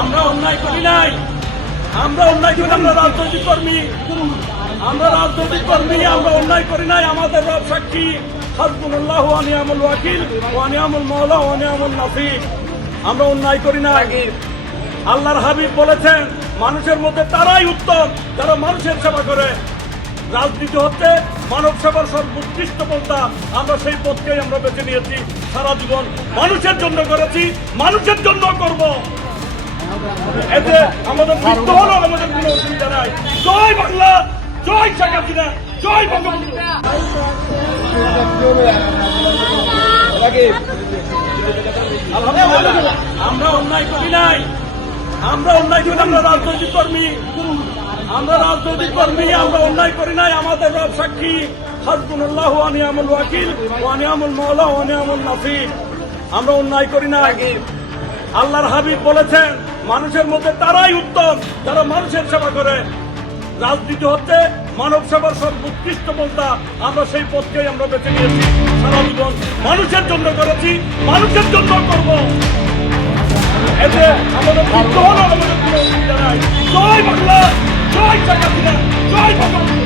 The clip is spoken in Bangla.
আমরা অন্যায় করি নাই, আমরা অন্যায় করি, আমরা রাজনৈতিক কর্মী, আমরা রাজনৈতিক কর্মী, আমরা অন্যায় করি নাই। আমাদের রব সাক্ষী, হাসবুনাল্লাহু ওয়া নি'মাল ওয়াকিল ওয়া নি'মাল মাওলা ওয়া নি'মাল নাসির। আমরা অন্যায় করি নাই। আল্লাহর হাবিব বলেছেন, মানুষের মধ্যে তারাই উত্তম যারা মানুষের সেবা করে। রাজনীতি হচ্ছে মানব সেবার সর্বোৎকৃষ্ট পন্থা। আমরা সেই পথকেই আমরা বেছে নিয়েছি। সারা জীবন মানুষের জন্য করেছি, মানুষের জন্য করব। এতে আমাদের মৃত্যু হলো, আমাদের কোনো অসুবিধা নাই। জয় বাংলা, জয় শেখ হাসিনা, জয় বঙ্গবন্ধু। আলহামদুলিল্লাহ, আমরা অন্যায় করি নাই, আমরা অন্যায় করি, আমরা রাজনৈতিক কর্মী, আমরা রাজনৈতিক কর্মী, আমরা অন্যায় করি নাই। আমাদের রব সাক্ষী, হাসবুনাল্লাহু ওয়া নি'মাল ওয়াকিল ওয়া নি'মাল মাওলা ওয়া নি'মাল নাসির। আমরা অন্যায় করি নাই। আল্লাহর হাবিব বলেছেন, মানুষের মধ্যে তারাই উত্তম যারা মানুষের সেবা করে। রাজনীতি হচ্ছে মানব সেবার সর্বোৎকৃষ্ট পন্থা। আমরা সেই পথকেই আমরা বেছে নিয়েছি। সারা জীবন মানুষের জন্য করেছি, মানুষের জন্য করব। এতে আমাদের মৃত্যু হলো, আমাদের কোনো অসুবিধা নাই। জয় বাংলা, জয় শেখ হাসিনা, জয় বঙ্গবন্ধু।